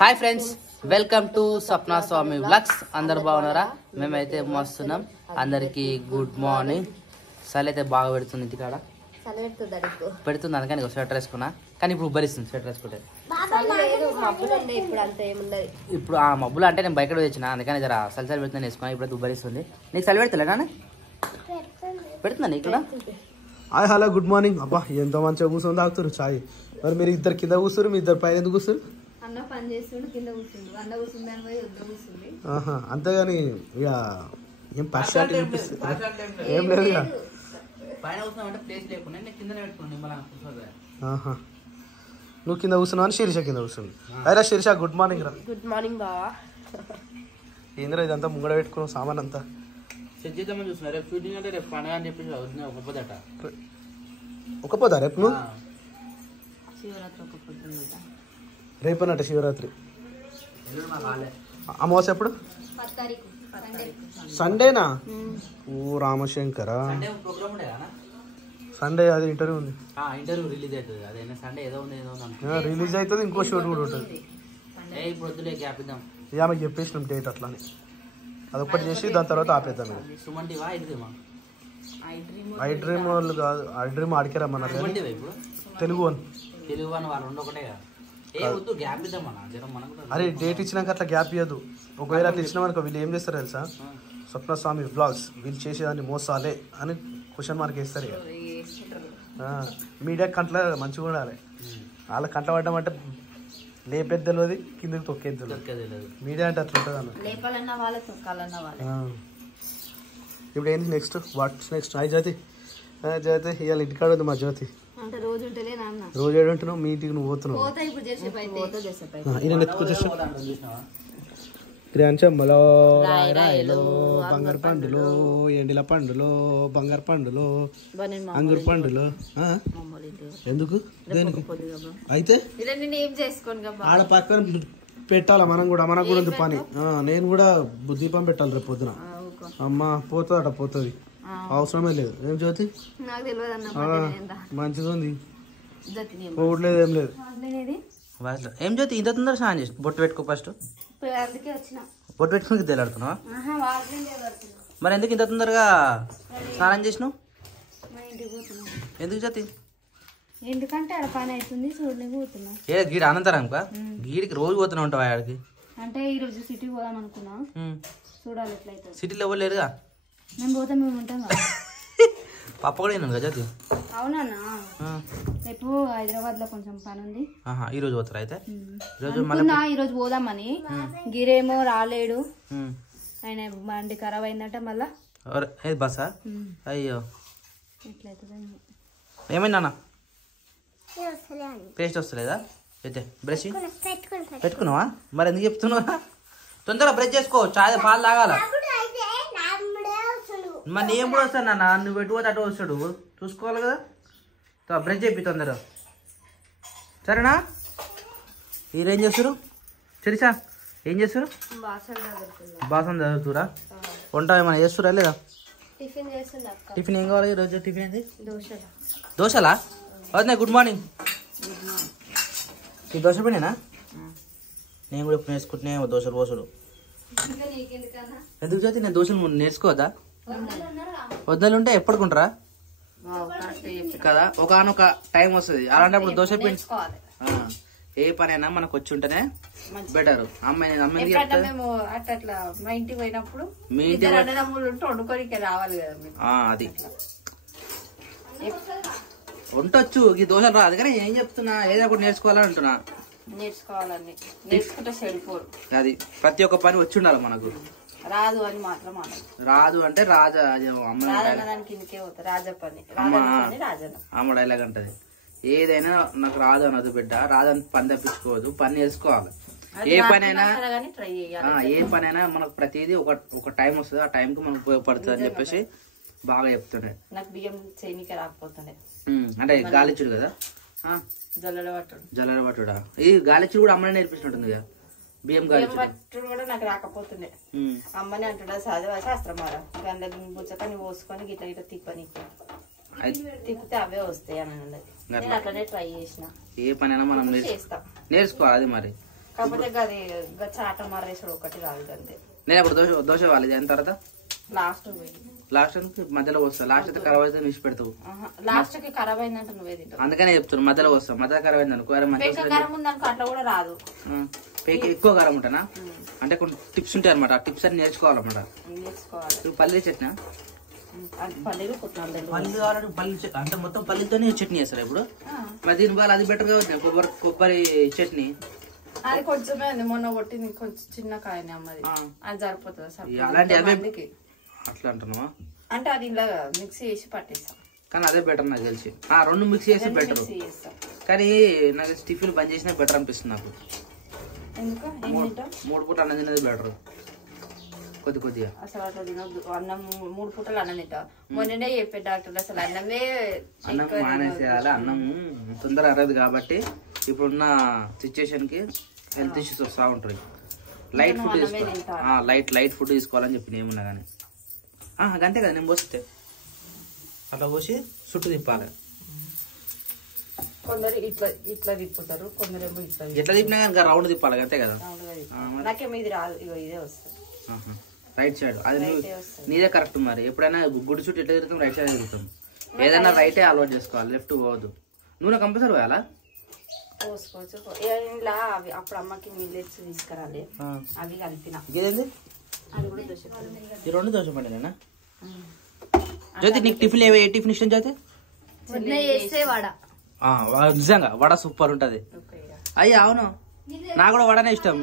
Hi friends, welcome to Sapna Swami vlogs. అందరు బాగున్నారా? మేమైతే మస్తున్నాం. అందరికి గుడ్ మార్నింగ్. చలి అయితే బాగా పెడుతుంది, ఇంటికాడ పెడుతుంది. అందుకని స్వెటర్ వేసుకున్నా, కానీ ఇప్పుడు ఉబ్బరిస్తుంది స్వెటర్ వేసుకుంటే. ఇప్పుడు ఆ మబ్బులు అంటే నేను బయట తెచ్చిన, అందుకని జర చలి చలి పెడుతుంది వేసుకున్నా. ఇప్పుడు ఉబ్బరిస్తుంది. నీకు చలి పెడతలేనా? పెడుతున్నా నీకు కూడా. Hi hello good morning. అబ్బా ఎంతో మంచిగా కూర్చొని తాగుతారు చాయ్. మరి మీరు ఇద్దరు కింద కూర్చురు, మీ ఇద్దరు పైన ఎందుకు కూర్చురు? అంతేగాని ఇక ఏం పార్షియాలిటీ చూపిస్తుంది ఏం లేదు. నువ్వు కింద కూర్చున్నావు అని శీర్ష కింద కూర్చుంది. అయినా శీర్ష గుడ్ మార్నింగ్ రా. గుడ్ మార్నింగ్ బావా. ఏంద్రా ఇదంతా ముంగడ పెట్టుకున్నావు సామాన్ అంతా? ఒక పోదా రేపు నువ్వు? రేపు అన్నట్టు శివరాత్రి. అమావాస్య ఎప్పుడు? సండేనా? ఓ రామశంకరా, సండే అది ఇంటర్వ్యూ ఉంది. రిలీజ్ అవుతుంది, ఇంకో షూట్ కూడా ఉంటుంది. ఆమెకు చెప్పేసినాం డేట్ అట్లానే, అదొక్కటి చేసి దాని తర్వాత ఆపేద్దాం. ఐ డ్రీమ్ వాళ్ళు కాదు, ఐ డ్రీమ్ ఆడికే రమ్మన్నారు. తెలుగు అరే డేట్ ఇచ్చినాక అట్లా గ్యాప్ ఇవ్వదు. ఒకవేళ అట్లా ఇచ్చినామనుకో వీళ్ళు ఏం చేస్తారు తెలుసా? స్వప్న స్వామి వ్లాగ్స్ వీళ్ళు చేసేదాన్ని మోసాలే అని క్వశ్చన్ మార్క్ వేస్తారు. మీడియా కంట్ల మంచిగా ఉండాలి. వాళ్ళ కంట పడ్డం అంటే లేపేది తెలియదు, కిందకి తొక్కేది తెలియదు. మీడియా అంటే అట్లా ఉంటుంది అన్న. ఇప్పుడు ఏంటి next? What's next? Hi Jyothi. Jyothi ఇవాళ ఇంటికాడ ఉంది మా జ్యోతి. రోజు ఏడుంటున్నావు? మీ ఇంటికి నువ్వు పోతున్నావు. ఈయన ఎత్తుకొచ్చేసి చెమ్మలో రాయలో బంగారు పండులో ఎండిల పండులో బంగారు పండులో అంగురు పండులో. ఎందుకు అయితే ఆడ పక్కన పెట్టాలా మనం కూడా? మనకు కూడా ఉంది పని. నేను కూడా దీపం పెట్టాలి రేపు పొద్దున. అమ్మ పోతుందట, పోతుంది, అవసరమే లేదు. ఏం జ్యోతి మంచిగా ఉంది, పోవట్లేదు ఏం లేదు. ఏం జ్యోతి ఇంత తొందర స్నానం చేసి బొట్టు పెట్టుకో. ఫస్ట్ బొట్టు పెట్టుకుని తెలాడుతున్నావా? మరి ఎందుకు ఇంత తొందరగా స్నానం చేసినావు? ఎందుకు జ్యోతి? ఎందుకంటే ఆడ పని అవుతుంది చూడని పోతున్నా. ఏ గీడ అనంతరం గీడికి రోజు పోతున్నా ఉంటావా ఆడికి? అంటే ఈ రోజు సిటీ పోదాం అనుకున్నా, చూడాలి ఎట్లయితే. సిటీలో ఎవరు లేరుగా? మేము పోతే మేము ఉంటాం కదా. పప్ప కూడా విన్నాను కదా. అవునన్నా, రేపు హైదరాబాద్ లో కొంచెం పని ఉంది. ఈ రోజు పోతారా? అయితే ఈ రోజు పోదామని. గిరేమో రాలేడు, ఆయన బండి ఖరాబ్ అయిందట మళ్ళా. బస్సా? అయ్యో, ఎట్లయితే ఏమైందన్నా? పేస్ట్ వస్తలేదా? అయితే బ్రష్ పెట్టుకున్నావా? మరి ఎందుకు చెప్తున్నావా? తొందరగా బ్రష్ చేసుకో, చాయ్ పాలు తాగాల. మరి నేను కూడా వస్తాను నాన్న, నువ్వు పెట్టుకోతే అటు వస్తాడు, చూసుకోవాలి కదా. బ్రష్ చెప్పి తొందరగా, సరేనా? మీరేం చేస్తారు? చరిసా ఏం చేస్తారు? బాసం చదువుతురా? వంట ఏమైనా చేస్తురా లేదా? టిఫిన్ ఏం కావాలి ఈరోజు? టిఫిన్ ఏంది? దోశలా? వదినా గుడ్ మార్నింగ్. ఈ దోశ పిండినా? నేను కూడా ఎప్పుడు నేర్చుకుంటున్నా దోశలు పోసలు. ఎందుకు చదివి నేను దోశలు నేర్చుకోవద్దా? వద్దలు ఉంటే ఎప్పటికుంటారా కదా? ఒకనొక టైం వస్తుంది, అలాంటప్పుడు దోశ పిండి. ఏ పనైనా మనకు వచ్చి ఉంటేనే బెటర్. అమ్మాయి మీ ఇంటికి అది వంటొచ్చు, ఈ దోశలు రాదు కానీ ఏం చెప్తున్నా, ఏదో ఒకటి నేర్చుకోవాలని అంటున్నా. అది ప్రతి ఒక్క పని వచ్చి ఉండాలి మనకు. రాదు అని మాత్రం రాదు అంటే రాజా అమ్మ డైలాగ్ అంటది. ఏదైనా నాకు రాదు అనదు బిడ్డ, రాదని పని తప్పించుకోవద్దు, పని నేర్చుకోవాలి. ఏ పనైనా మనకు ప్రతిదీ ఒక టైం వస్తుంది, ఆ టైంకి మనకు ఉపయోగపడుతుంది అని చెప్పేసి బాగా చెప్తుండే. నాకు బియ్యం చేయనికే రాకపోతుండే, అంటే గాలిచ్చుడు కదా, జల్లెడ పట్టుడా. ఈ గాలిచ్చుడు కూడా అమ్మనే నేర్పించినట్టుంది కదా. బియ్యం పట్టుడు కూడా నాకు రాకపోతుండే, అమ్మనే అంటున్నా చదివా శాస్త్రం గంట బుచ్చకని పోసుకొని గిట్ల గిట్ల తిప్పనీకి తిప్పితే అవే వస్తాయి అని అట్లనే ట్రై చేసిన. ఏ పనైనా మనం నేర్చుకోవాలి. అది మరి కాకపోతే అది చాట మర్రేసాడు ఒకటి రాదు అంతే. నేను ఇప్పుడు దోశ వాళ్ళు అయిన తర్వాత లాస్ట్ మధ్యలో వస్తా. లాస్ట్ అయితే ఖరాబ్ అయితే నిలిచి పెడతావు. లాస్ట్ కి ఖరాబ్ అయిందంటే నువ్వే తింటావు. అందుకనే చెప్తాను మధ్యలో వస్తా. మధ్యలో ఖరాబ్ అయింది అనుకో అట్లా కూడా రాదు. పేకి ఎక్కువ కారం ఉంటానా అంటే కొన్ని టిప్స్ ఉంటాయి అనమాట. ఆ టిప్స్ అన్ని నేర్చుకోవాలన్నమాట. ఇప్పుడు పల్లి చట్నీ పల్లి కావాలంటే పల్లి చట్నీ అంటే మొత్తం పల్లితోనే చట్నీ చేస్తారు ఇప్పుడు. మరి దీని బాగా అది బెటర్ గా వచ్చినాయి కొబ్బరి చట్నీ. అది కొంచెమే ఉంది మొన్న కొట్టింది కొంచెం చిన్న కాయని అమ్మది అది సరిపోతుంది. అలాంటి అవే అట్లా అంటున్నావా అంటే అది ఇలా మిక్సీ చేసి పట్టేస్తాం కానీ అదే బెటర్ నాకు తెలిసి. రెండు మిక్స్ చేస్తే బెటర్ కానీ నాకు టిఫిన్ బంద్ చేసినా బెటర్ అనిపిస్తుంది నాకు. 3 పూట అన్నం తినేది బెటర్ కొద్దిగా. అసలు అట్లా తినొద్దు. అన్నం 3 పూటలు అన్నం తింటా. మొన్ననే చెప్పే డాక్టర్ అసలు అన్నం మానేసేయాలి. అన్నం తొందర అరదు కాబట్టి ఇప్పుడున్న సిచ్యుయేషన్ కి హెల్త్ ఇష్యూస్ వస్తూ ఉంటాయి. లైట్ ఫుడ్ తీసుకోవాలి. లైట్ ఫుడ్ తీసుకోవాలని చెప్పి ఏమున్నా కానీ అంతే కదా. నేను పోస్తే అట్లా పోసి చుట్టూ తిప్పాలి. కొందరు ఇట్లా తిప్పుతారు, కొందరేమో ఎట్లా తిప్పినా కానీ రౌండ్ తిప్పాలి అంతే కదా. నాకేమో ఇది రాదు. ఇదే వస్తుంది రైట్ సైడ్. అది నీదే కరెక్ట్. మరి ఎప్పుడైనా గుడి చుట్టూ ఎట్లా తిరుగుతాం రైట్ సైడ్ తిరుగుతాం. ఏదైనా రైటే అలవాటు చేసుకోవాలి, లెఫ్ట్ పోవద్దు. నూనె కంపల్సరీ పోయాలా? పోసుకోవచ్చు. ఇలా అవి అప్పుడు అమ్మకి మిల్లెట్స్ తీసుకురాలి అవి కలిపిన. ఇదేంది అది కూడా దోశ. ఈ 2 దోశ పండినా జ్యోతి. నీకు టిఫిన్ ఏ టిఫిన్ ఇష్టం జ్యోతి? నిజంగా వడ సూపర్ ఉంటది. అయ్యా అవును నాకు కూడా వడనే ఇష్టం.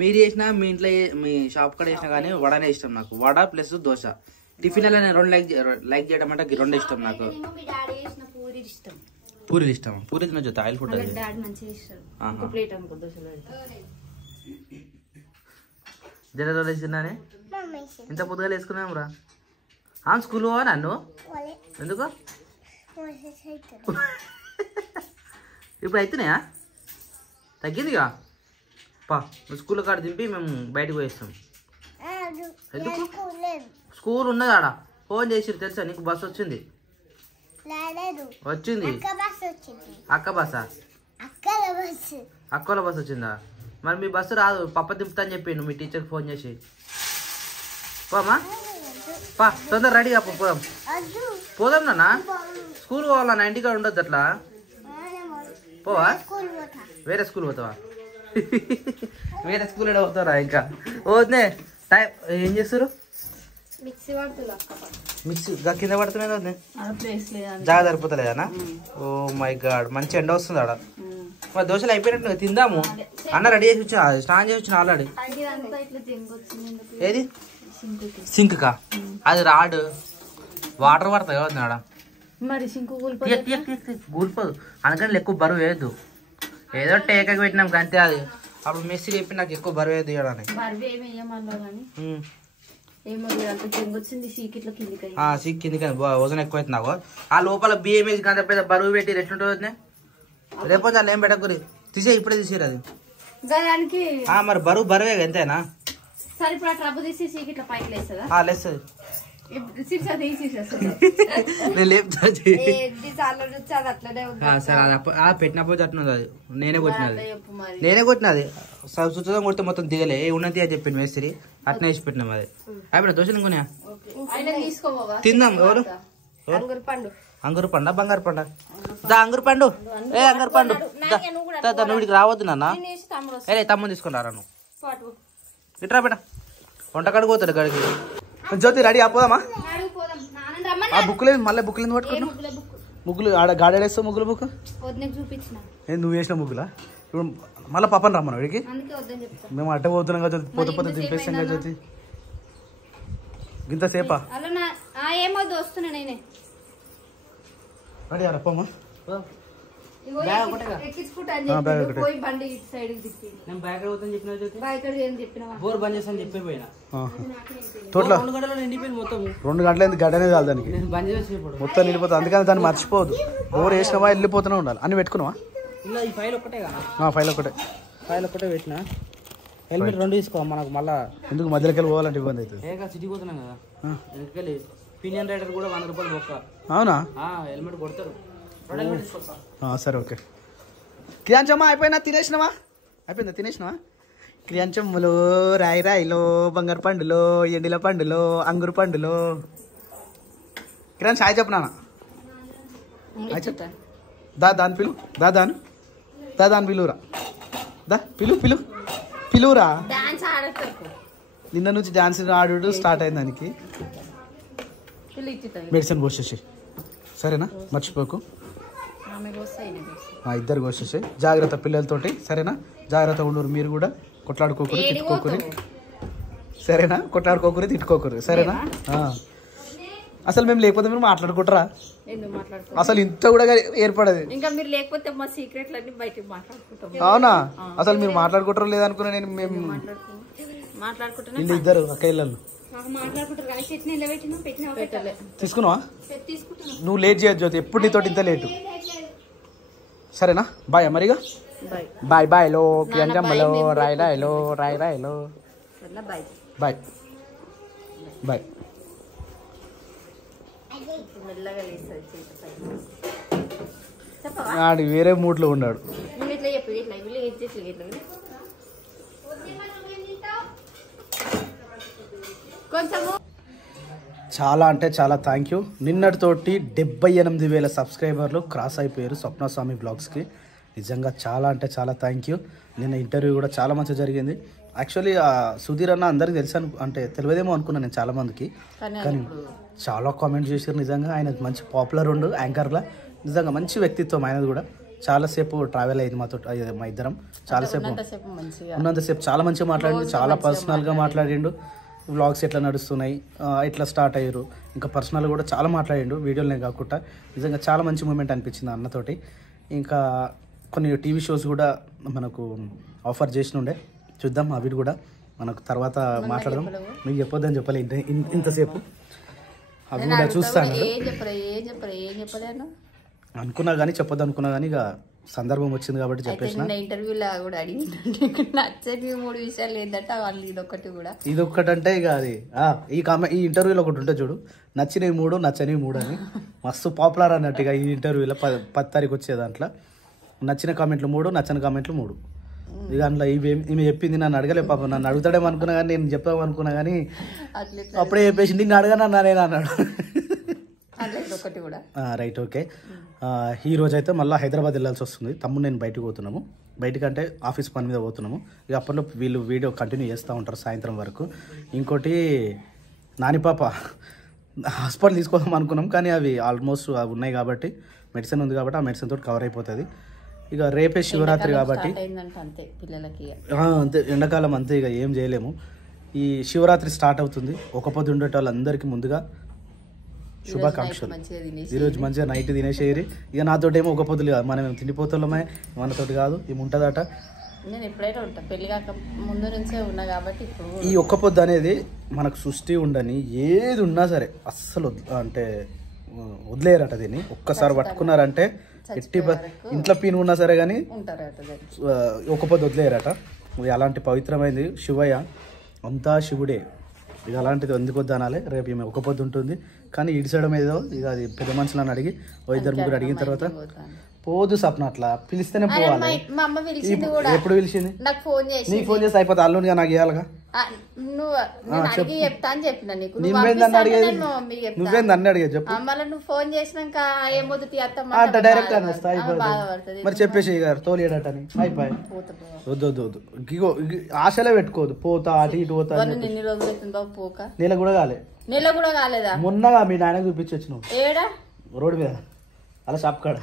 మీరు చేసినా మీ ఇంట్లో మీ షాప్ కూడా చేసినా కానీ వడనే ఇష్టం నాకు. వడ ప్లస్ దోశ టిఫిన్ అలా నేను 2 లైక్ చేయడం అంటే 2 ఇష్టం నాకు. పూరీలు ఇష్టం. పూరి తిన జ్యోతి ఆయిల్ ఫుడ్ అది. జర తిన్నానే ఇంత పొద్దుగా వేసుకున్నాం రా. స్కూల్ పోవా నన్ను ఎందుకు? ఇప్పుడు అవుతున్నాయా? తగ్గిందిగా పా. స్కూల్ కాడ దింపి మేము బయటకు పోయిస్తాం. ఎందుకు? స్కూల్ ఉన్నది ఆడ. ఫోన్ చేసిరు తెలుసా నీకు? బస్సు వచ్చింది. అక్క బస్సా? అక్కల బస్సు వచ్చిందా? మరి మీ బస్సు రాదు. పప్ప దింపుతా అని చెప్పిండు మీ టీచర్కి ఫోన్ చేసి. పోమా పా తొందర రెడీగా పోదాం. పోదాం నాన్న. స్కూల్ పోవాలన్నా ఇంటికాడ ఉండొద్దు అట్లా. పోవా? వేరే స్కూల్ పోతావా? వేరే స్కూల్ పోతారా? ఇంకా వద్దే టైం ఏం చేస్తారు? మిక్సీ కింద పడుతున్నాయి. జాగా సరిపోతలేదనా? ఓ మై గాడ్ మంచి ఎండ వస్తుంది ఆడ. మరి దోశలు అయిపోయినట్టు తిందాము. అన్న రెడీ చేసి వచ్చా, స్నానం చేసి వచ్చిన ఆల్రెడీ. ఏది సింక్ కా? అది రాడ్ వాటర్ పడతాయి కదా ఆడ. కూలిపోదు అందుకని ఎక్కువ బరువు వేయద్దు. ఏదో టేకకి పెట్టినాం అంతే. అది అప్పుడు మెస్సీ చెప్పి నాకు ఎక్కువ బరువు వేయద్దు ఇవ్వడానికి. సీక్ కిందికి వజన్ ఎక్కువ అవుతుంది నాకు. ఆ లోపల బియ్యం వేసి కంత పెద్ద బరువు పెట్టి ఎట్లుంటుంది? రేపు చాలా ఏం పెట్టకూరి తీసే ఇప్పుడే తీసేరు అది. మరి బరువే ఎంతేనా? లేస్తుంది. నేను లేపుతా. సరే అది పెట్టినప్పుడు అట్లుంది. అది నేనే కొట్టినది. సుతం కొడితే మొత్తం దిగలే ఉన్నది అని చెప్పింది మేస్త్రి. అట్నే వేసి పెట్టినాం. అది అయిపోయినా దోశలు ఇంకొనా తిందాం. ఎవరు? అంగురు పండు బంగారు పండు అంగురు పండు. అంగురు పండు నువ్వుడికి రావద్దు నాన్న. తమ్ముని తీసుకుని రారా నువ్వు. ఇట్రా బిడ్డ వంటకాడికి పోతాడు గడికి. జ్యోతి రెడీ ఆపోదామా? ఆ బుక్లు మళ్ళీ బుక్లు ఎందుకు పట్టుకున్నావు? ముగ్గులు ఆడ గాడేస్తావు. ముగ్గులు బుక్ నువ్వు వేసిన ముగ్గులా? ఇప్పుడు మళ్ళీ పాపని రమ్మను వీడికి. మేము అట్ట పోతున్నాం కదా పోతే పోతే దింపేస్తాం కదా జ్యోతి. ఇంతసేపా? రెడీ అరప్పమ్మా. తోటలో 2 గంటల గడ్డ అనేది కాదు దానికి మొత్తం నిండిపోతుంది. అందుకని దాన్ని మర్చిపోదు. బోర్ వేసినవా వెళ్ళిపోతూనే ఉండాలి. అన్ని పెట్టుకున్నావా? ఫైల్ ఒకటే పెట్టినా. హెల్మెట్ 2 తీసుకో. మనకు మళ్ళీ ఎందుకు మధ్యలోకి వెళ్ళి పోవాలంటే ఇబ్బంది అవుతుంది. సిటీ పోతున్నాం కదా. పినియన్ రైడర్ కూడా 100 రూపాయలు బొక్క. అవునా? హెల్మెట్ కొడతారు. సరే ఓకే. కియాన్ చమ్మా అయిపోయినా తినేసినవా? అయిపోయిందా తినేసినావా? క్రియాన్ చెమ్ములు, రాయి రాయిలో, బంగారు పండులో, ఎండిల పండులో, అంగురు పండులో. కిరణ్ సాయి చెప్పనా? దాని పిలు, దాని పిలువురా, పిలువురా. నిన్న నుంచి డాన్స్ ఆడు స్టార్ట్ అయింది దానికి. మెడిసిన్ పోసేసి సరేనా, మర్చిపోకు. ఇద్దరు కోసేసి జాగ్రత్త పిల్లలతోటి సరేనా, జాగ్రత్త ఉండరు. మీరు కూడా కొట్లాడుకోకూడదు, తిట్టుకోకూడదు సరేనా, కొట్లాడుకోకూడదు, తిట్టుకోకూడదు సరేనా. అసలు మేము లేకపోతే మీరు మాట్లాడుకుంటారా? అసలు ఇంత కూడా ఏర్పడదు. అవునా? అసలు మీరు మాట్లాడుకుంటారో లేదనుకున్నా నేను. మేము వీళ్ళు ఇద్దరు అక్క ఇళ్ళు తీసుకున్నావా? నువ్వు లేట్ చేయొచ్చు జ్యోతి, ఎప్పుడు నీతో ఇంత లేటు సరేనా. బాయ్ మరిగా, బాయ్ బాయ్ లో పియంజమ్మలో, రాయ్ రాయలో, రాయ్ రాయలో, బాయ్ బాయ్. ఆడు వేరే మూడ్ లో ఉన్నాడు. చాలా అంటే చాలా థ్యాంక్ యూ. నిన్నటితోటి 78,000 సబ్స్క్రైబర్లు క్రాస్ అయిపోయారు స్వప్నస్వామి బ్లాగ్స్కి. నిజంగా చాలా అంటే చాలా థ్యాంక్ యూ. నిన్న ఇంటర్వ్యూ కూడా చాలా మంచిగా జరిగింది. యాక్చువల్లీ సుధీర్ అన్న అందరికి తెలుసు అంటే తెలియదేమో అనుకున్నాను నేను చాలా మందికి, కానీ చాలా కామెంట్ చేశారు. నిజంగా ఆయన మంచి పాపులర్ ఉండు యాంకర్లా, నిజంగా మంచి వ్యక్తిత్వం ఆయనది కూడా. చాలాసేపు ట్రావెల్ అయ్యింది మాతో, మా ఇద్దరం చాలాసేపు ఉన్నంతసేపు చాలా మంచిగా మాట్లాడిండు, చాలా పర్సనల్గా మాట్లాడిండు. వ్లాగ్స్ ఎట్లా నడుస్తున్నాయి, ఎట్లా స్టార్ట్ అయ్యారు, ఇంకా పర్సనల్ కూడా చాలా మాట్లాడిండు వీడియోలనే కాకుండా. నిజంగా చాలా మంచి మూమెంట్ అనిపించింది అన్నతోటి. ఇంకా కొన్ని టీవీ షోస్ కూడా మనకు ఆఫర్ చేసినుండే, చూద్దాం అవి కూడా మనకు తర్వాత మాట్లాడదాం. మీకు చెప్పొద్దని చెప్పలే ఇంతసేపు, అవి కూడా చూస్తాను అనుకున్నా కానీ చెప్పొద్దు అనుకున్నా కానీ ఇక సందర్భం వచ్చింది కాబట్టి చెప్పేసిన. ఇంటర్వ్యూలో కూడా అడిగిందంటే నచ్చని 3 విషయాలు ఏంటంటే వాళ్ళు ఇదొక్కటి అంటే ఇక అది ఈ ఇంటర్వ్యూలో ఒకటి ఉంటుంది చూడు, నచ్చినవి 3 నచ్చని 3 అని మస్తు పాపులర్ అన్నట్టు. ఇక ఈ ఇంటర్వ్యూలో 10 తారీఖు వచ్చే దాంట్లో నచ్చిన కామెంట్లు 3, నచ్చని కామెంట్లు 3. ఇక అందులో ఈమె చెప్పింది, నన్ను అడగలే పాపం, నన్ను అడుగుతాడేమో అనుకున్నా కానీ నేను చెప్తామనుకున్నా కానీ అప్పుడే చెప్పేసి నిన్ను అడగనన్నా నేను అన్నాడు. Right okay. ఈ రోజు అయితే మళ్ళీ హైదరాబాద్ వెళ్ళాల్సి వస్తుంది. తమ్ముడు నేను బయటకు పోతున్నాము, బయటకంటే ఆఫీస్ పని మీద పోతున్నాము. ఇక అప్పట్లో వీళ్ళు వీడియో కంటిన్యూ చేస్తూ ఉంటారు సాయంత్రం వరకు. ఇంకోటి నాని పాప హాస్పిటల్ తీసుకోదాం అనుకున్నాం కానీ అవి ఆల్మోస్ట్ ఉన్నాయి కాబట్టి, మెడిసిన్ ఉంది కాబట్టి ఆ మెడిసిన్ తోటి కవర్ అయిపోతుంది. ఇక రేపే శివరాత్రి కాబట్టి అంతే, ఎండాకాలం అంతే, ఇక ఏం చేయలేము. ఈ శివరాత్రి స్టార్ట్ అవుతుంది. ఒక పొద్దు ఉండే వాళ్ళందరికీ ముందుగా శుభాకాంక్షలు. ఈరోజు మంచిగా నైట్ తినేసేయరి. ఇక నాతోటి ఏమో ఒక పొద్దులు కాదు, మనం తిండిపోతున్నామే, మనతోటి కాదు, ఏముంటుందట. ఈ ఒక్క పొద్దు అనేది మనకు సృష్టి ఉండని ఏది ఉన్నా సరే అస్సలు అంటే వదిలేయరట. దీన్ని ఒక్కసారి పట్టుకున్నారంటే ఎట్టి ఇంట్లో పీను ఉన్నా సరే కానీ ఒక్క పొద్దు వదిలేయరట. అలాంటి పవిత్రమైనది శివయ్య, అంతా శివుడే. ఇక అలాంటిది ఎందుకు వద్దనాలి. రేపు ఈమె ఒక పొద్దు ఉంటుంది కానీ ఇడిచడం ఏదో ఇక అది పెద్ద మనుషులను అడిగి 2-3 అడిగిన తర్వాత పోదు. సప్న అట్లా పిలిస్తేనే పోవాలి. ఎప్పుడు పిలిచింది? నీకు ఫోన్ చేసి అయిపోతే అల్లునిగా నాకు ఇవ్వాలిగా. నువ్వేందన్ని అడిగేది చెప్పు. డైరెక్ట్ అనేస్తా అయిపోతుంది. మరి చెప్పేసి తోలేడటని అయిపోయి వద్దు. ఇగో ఆశలే పెట్టుకోదు. పోతా అటు ఇటు పోతా. నెల కూడా కాలేదా? మొన్నగా మీ నాయనకు చూపించొచ్చు రోడ్డు మీద అలా షాప్ కాడ.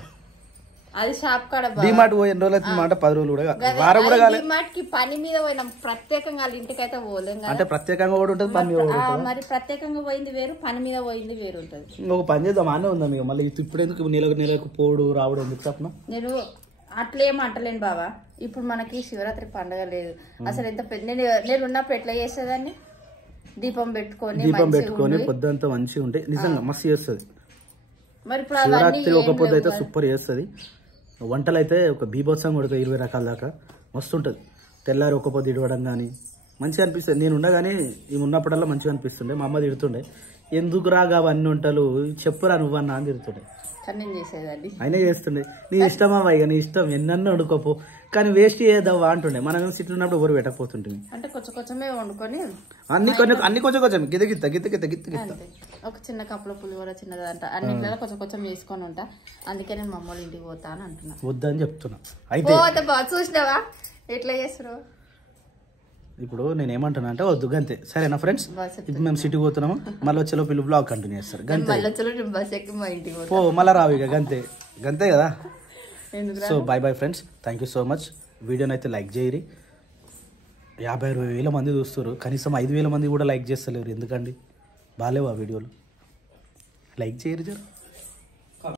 అది షాప్ కాడ డిమార్ట్ పోయిన రోజులు అయితే మాట 10 రోజులు కూడా వారం కూడా కాలేదు. డిమార్ట్ కి పని మీద పోయినాం, ప్రత్యేకంగా ఇంటికైతే పోలేం అంటే ప్రత్యేకంగా కూడా ఉంటుంది, పని మీద మరి ప్రత్యేకంగా పోయింది వేరు, పని మీద పోయింది వేరు ఉంటుంది. ఇంకొక పని చేద్దాం అనే ఉందా మీకు మళ్ళీ ఇప్పుడు ఎందుకు నెలకు పోడు రావడం ఎందుకు చెప్పిన? నేను అట్లేం అంటలేను బాబా. ఇప్పుడు మనకి శివరాత్రి పండుగ లేదు అసలు. ఎంత నేను ఉన్నప్పుడు ఎట్లా చేసేదాన్ని, దీపం పెట్టుకొని పొద్దుంతా మంచిగా ఉంటే నిజంగా మస్తు చేస్తుంది. మరి శివరాత్రి ఒక పొద్దు అయితే సూపర్ చేస్తుంది. వంటలు అయితే ఒక బీభత్సం కొడుతుంది 20 రకాల దాకా, మస్తు ఉంటుంది. తెల్లారి ఒక పొద్దు ఇడవడం కానీ మంచిగా అనిపిస్తుంది. నేను ఉండగానే ఈ ఉన్నప్పుడల్లా మంచిగా అనిపిస్తుండే. మా అమ్మ తిడుతుండే, ఎందుకు రాగా అవన్నీ వంటలు చెప్పురా నువ్వన్నా అని తిడుతుండే. కానీ నేను చేసేదాన్ని. అయినా చేస్తుండే. నీ ఇష్టమా ఇక నీ ఇష్టం ఎన్నన్నా వండుకోపో, కానీ వేస్ట్ చేద్దావా అంటుండే. మనం సిట్లు ఉన్నప్పుడు ఎవరు పెట్టకపోతుంటుంది. అంటే కొంచెం కొంచెమే వండుకొని అన్ని కొంచెం కొంచెం గిత్త అంతే. ఒక చిన్న కప్పులో పులిహోర చిన్నదంట అన్నింటిలో కొంచెం కొంచెం చేసుకొని ఉంటా. అందుకే నేను మా అమ్మోళ్ళ ఇంటికి పోతా అని అంటున్నా. వద్దని చెప్తున్నా. అయితే చూసినావా ఎట్లా చేస్తారు? ఇప్పుడు నేను ఏమంటున్నా అంటే వద్దు గంతే. సరేనా ఫ్రెండ్స్? ఇప్పుడు మేము సిటీకి పోతున్నాము, మళ్ళీ వచ్చేలో పిల్లలు బ్లాగ్ కంటిన్యూ చేస్తారు. గంతే బస్ ఎక్కి మా ఇంటికి పో, మళ్ళీ రావు ఇక. గంతే కదా. ఎందుకు? So bye friends, thank you so much. వీడియోని అయితే లైక్ చేయరి. 50,000 మంది చూస్తారు, కనీసం 5,000 మంది కూడా లైక్ చేస్తలేరు. ఎందుకండి? బాగాలేవు ఆ వీడియోలు? లైక్ చేయరు జర.